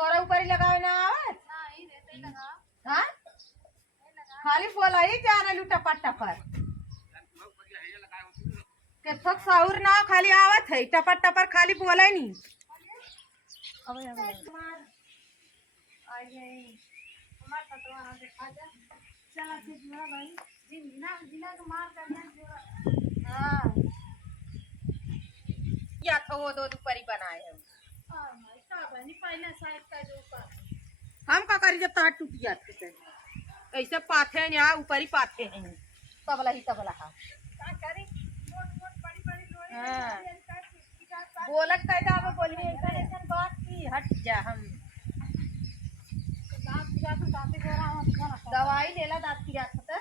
तोरा ऊपर ही लगावे ना आवत नहीं रहते ही लगा हाँ खाली बोला ही जाना लूटा पट्टा पर के थक साउर ना खाली आवत है टपर टपर खाली बोला ही नहीं अब आ गई हमार पतवा देखा जा चला के जुआ भाई जिना जिना के मार कर दिया हाँ या तो वो दो दुपरी बनाए हम हां भाई का बनी पहले साइड का जो ऊपर हम का करी जब तार टूट जाते थे ऐसे पाथे हैं यहाँ ऊपर ही पाथे हैं तबला ही तबला हा का करी मोट मोट बड़ी बड़ी लोहे हाँ बोलत कैदा अब बोलिए ऐसा बात की हट जा हम दांत गिरा तो दांत गोरा हम खाना दवाई लेला दांत की रात था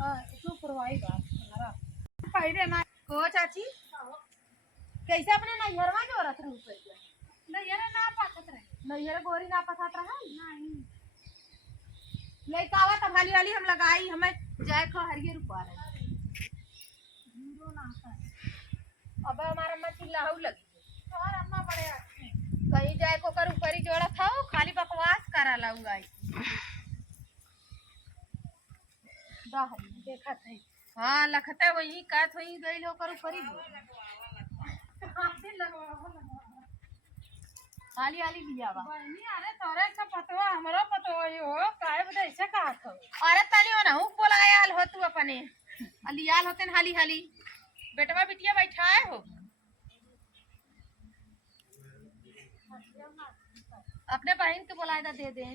हां तू परवाही बात हमारा पहले ना को चाची कैसे अपने नैहर में जो रख रू कर नहीं ये ना पाकत रहे नैहर गोरी ना पसात रहा नहीं लड़का आवा तब हाली वाली हम लगाई हमें जाए खो हरियर ऊपर है हीरो ना आता अब हमारा अम्मा चिल्लाहू लगी और अम्मा बड़े अच्छे कहीं जाए को कर ऊपर ही जोड़ा था खाली बकवास करा लाऊंगा देखा थे हाँ लखता वही कात वही गई होकर ऊपर ही खाली वाली लिया बा बहनी अरे तोरे का पतवा हमरो पतवा ही हो काहे बदे ऐसे कहा था अरे तली हो ना हूँ बोलायाल हो तू अपने अलियाल होते न हाली हाली बेटवा बिटिया बैठाए हो अपने बहन के बोलाए दे दे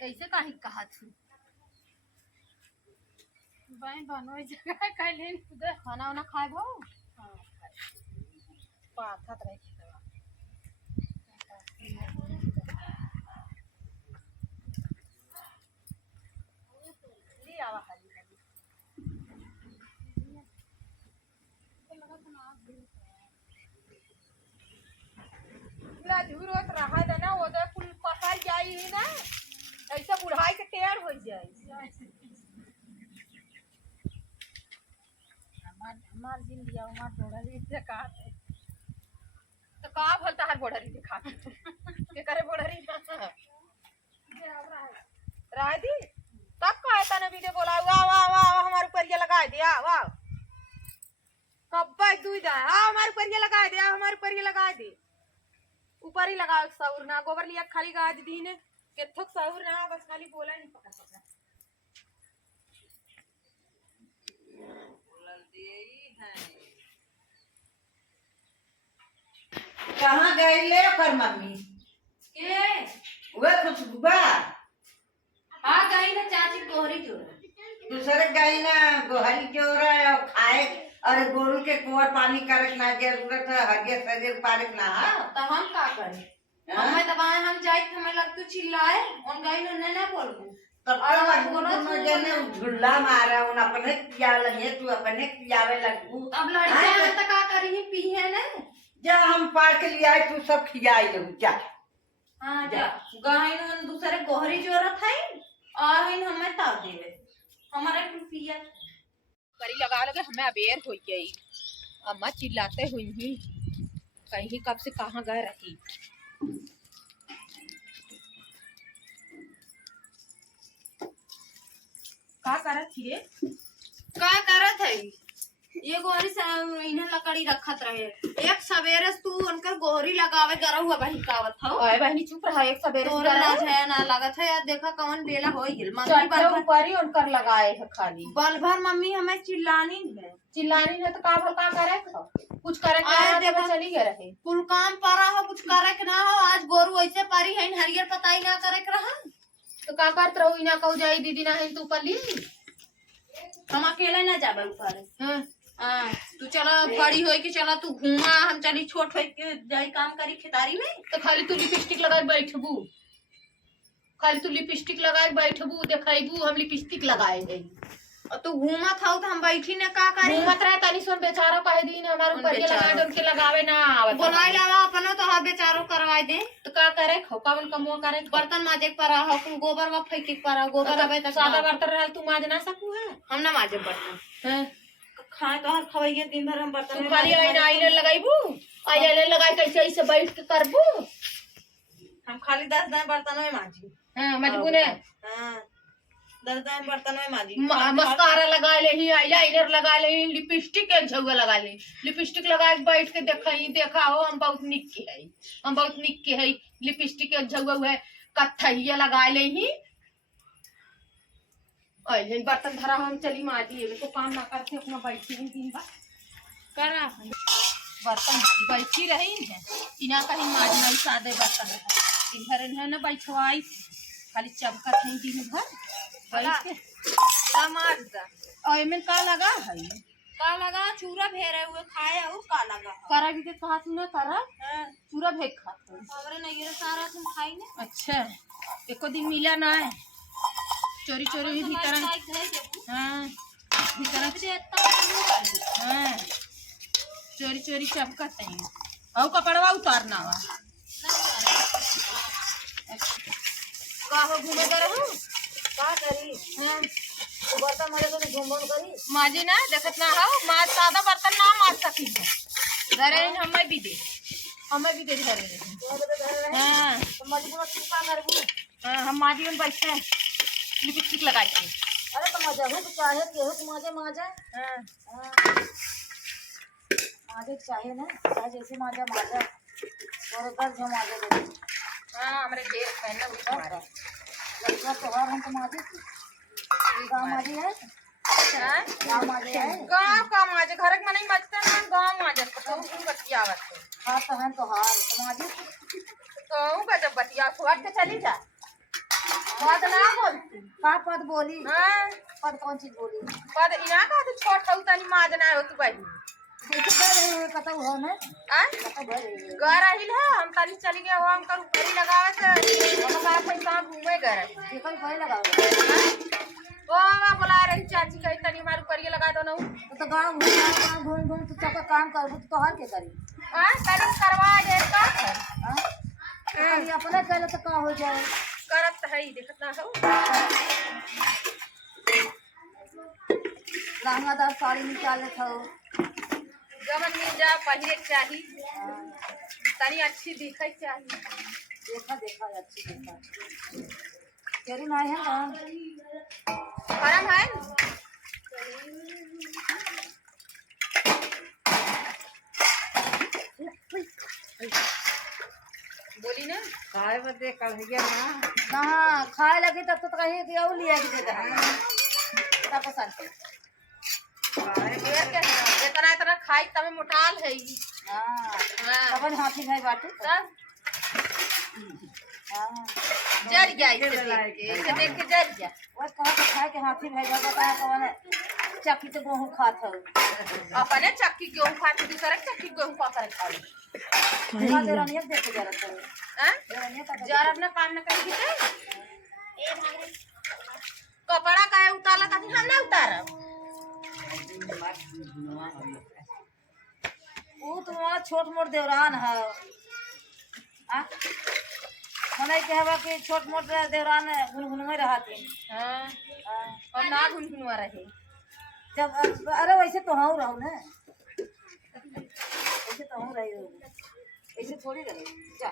ऐसे काहे कहा थी बहन बनोई जगह कैले खुदा खाना वाना खाए भो पाथत रहे ले आवा हाली हाली ना झूरोत रहा है ना वो तो कुल पसाई जाई है ना ऐसा बुढ़ाई के टेढ़ हो जाए हमार जिंदगी हमार थोड़ा से कहा थे तो का बोलता हर बोढ़री दिखा के करे बोढ़री राय दी तब का है तने वीडियो बोला वाह वाह वाह हमारे ऊपर ये लगा दिया वाह कब दूध है आ हमारे ऊपर ये लगा दे हमारे ऊपर ये लगा दे ऊपर ही लगा सौर ना गोबर लिया खाली गाज दी ने के थक सौर ना बस खाली बोला नहीं पकड़ पकड़ कहाँ गए ले ओकर मम्मी के वे खुशबुआ आ गई ना चाची कोहरी जोरा दूसरे गए ना गोहरी जोरा और खाए और गोरू के कुआं पानी करक ना जरूरत है हरियर सरियर पारक ना तो हम का करें हमें दबाए हम जाए हमें लग तो चिल्लाए उन गई ने ना बोलबू तब तक दोनों जने झुल्ला मारा उन अपने पिया लगे तू अपने पियावे लगू अब लड़कियां तक का करी पी है ना जब हम पार के लिए आए तू सब खियाई लू जा हां जा गहिन उन दूसरे गोहरी जोरत है आहिन हमें ताव देवे हमारे पिया करी लगा लगे हमें अबेर हो गई अम्मा चिल्लाते हुई ही कहीं कब से कहां गए रही का करत थी रे का करत है ये गोहरी से इन्हें लकड़ी रखत रहे एक सवेरे तू उनकर गोहरी लगावे गरा हुआ बहनी कावत हो ओए बहनी चुप रहा एक सवेरे तोरा लाज है ना लागत है यार देखा कौन बेला हो गेल मम्मी बल ऊपर ही उनकर लगाए है खाली बल भर मम्मी हमें चिल्लानी है तो का भल का करे कुछ करे के देखा चली गए रहे कुल काम पारा हो कुछ करे के ना हो आज गोरू ऐसे पारी है हरियर पताई ना करे के रहा तो का करत रहू इना कहू जाई दीदी ना है तू पली हम अकेले ना जाबे ऊपर हां हां तू चला बड़ी होई के चला तू घूमा हम चली छोट होई के जाई काम करी खेतारी में तो खाली तू लिपस्टिक लगाई बैठबू देखाईबू हम लिपस्टिक लगाए है और तू घूमत हो तो हम बैठी ने का करी घूमत रहे तनी सुन बेचारा कह दिन हमारे ऊपर के लगा दे उनके लगावे ना आवत बोलाई लावा अपनो तो हा बेचारो करवाई दे तो का करे खौकावन कमो करे बर्तन माजे पर हो कुल गोबर व फेंके पर गोबर अबे तो सादा बर्तन रहल तू माज ना सकू है हम ना माजे बर्तन हैं खाए तो हर खवाइए दिन भर हम बर्तन में खाली आईलाइनर लगाईबू, आईलाइनर लगाई कैसे ऐसे बैठ के करबू। हम खाली 10 बर्तन में मांजी। हाँ मजबूर है। हाँ 10 बर्तन में मांजी। मस्कारा लगा ले ही, आईलाइनर लगा ले, लिपस्टिक एक झुआ लगा ले, लिपस्टिक लगा के बैठ के देखा हो हम बहुत निक के है, हम बहुत निक के है। लिपस्टिक एक झुआ है कत्थैया लगा ले ही। अइले बर्तन धरा हम चली माजी तो काम ना करते अपना बैठी दिन भर करा बर्तन माजी बैठी रही है। इना कहीं माजी नहीं सादे बर्तन रहा इधर है ना बैठवाई खाली चमकत है दिन भर बैठ के का मारदा और में का लगा है का लगा चूरा फेरे हुए खाए और का लगा करा भी के कहा तू ना करा हां चूरा भेज खाते हमरे नहीं ये सारा तुम खाई ने। अच्छा एको दिन मिला ना है चोरी चोरी भी भीतर हाँ भीतर हाँ चोरी चोरी चमकत है और कपड़वा उतारना वा का हो घूमे दे रहू का करी हाँ तो बर्तन मारे तो घूम घूम करी माजी ना देखत ना हो माज सादा बर्तन ना माज सकी है घरे हमें भी दे घरे हाँ तो मजबूर का करबू। हाँ हम माजी में बैठते हैं लिपस्टिक लगा के। अरे तो मजा हो तो चाहे केहू तो माजे माजे हाँ माजे चाहिए ना चाहे जैसे माजा माजा और कर जो माजे दे हाँ हमारे ढेर है ना उस हमारे लड़का त्योहार हम तो माजे गाँव माजे है हाँ गाँव माजे है गाँव का माजे घर में नहीं बचता ना गाँव माजे तो बतिया आवत हाँ तो है त्योहार तो माजे कहूँ का जब बतिया छोड़ के चली जा बात ना बोलती का पद बोली हाँ पद कौन चीज बोली पद इना का तो छोट हो तनी माज ना हो तू बही जैसे कर रहे हो कतौ हो ना आ कतौ भर रही है घर आइल है हम तनी चली गए हो हम कर ऊपरी लगावे से हम का पैसा घूमे घर देखल कोई लगाओ ओ मां बुला रही चाची कही तनी मार ऊपरी लगा दो ना तो गाँव घूम घूम तो चक्कर काम करबू तो हर के करी हां तनी करवा दे का हाँ तो अपने करे तो का हो जाए करत है देखत ना हो लहंगादार साड़ी निकाल ले था जमन मिल जा पहिरे चाही तनी अच्छी दिखे चाही देखा देखा अच्छी देखा तेरी नहीं है ना गरम है बोली ना खाए बदे कढ़ैया ना ना खाए लगी तब तो कहीं कि और लिया के देता है पसंद इतना इतना खाई तब मोटाल है हां तब हाथी भाई बाटू तब हां जर गया इसे देख के जर गया वो कहा तो खाए के हाथी भाई बताया कौन चक्की तो गेहूं खात हो अपने चक्की गेहूं खाते दूसरे चक्की गेहूं पा कर खाओ का तेरा नहीं देख के जरा तो हैं जर अपने काम न कर दी ए भाग कपड़ा काहे उतारला ताकि हम ना उतारब वो तुम्हारा छोट मोट देवरान है आ मने कहवा कि छोट मोट देवरान गुनगुन में रहती हां और ना गुनगुनवा रहे जब अरे वैसे तो हाँ रहो ना वैसे तो हाँ रही हो ऐसे थोड़ी रहे जा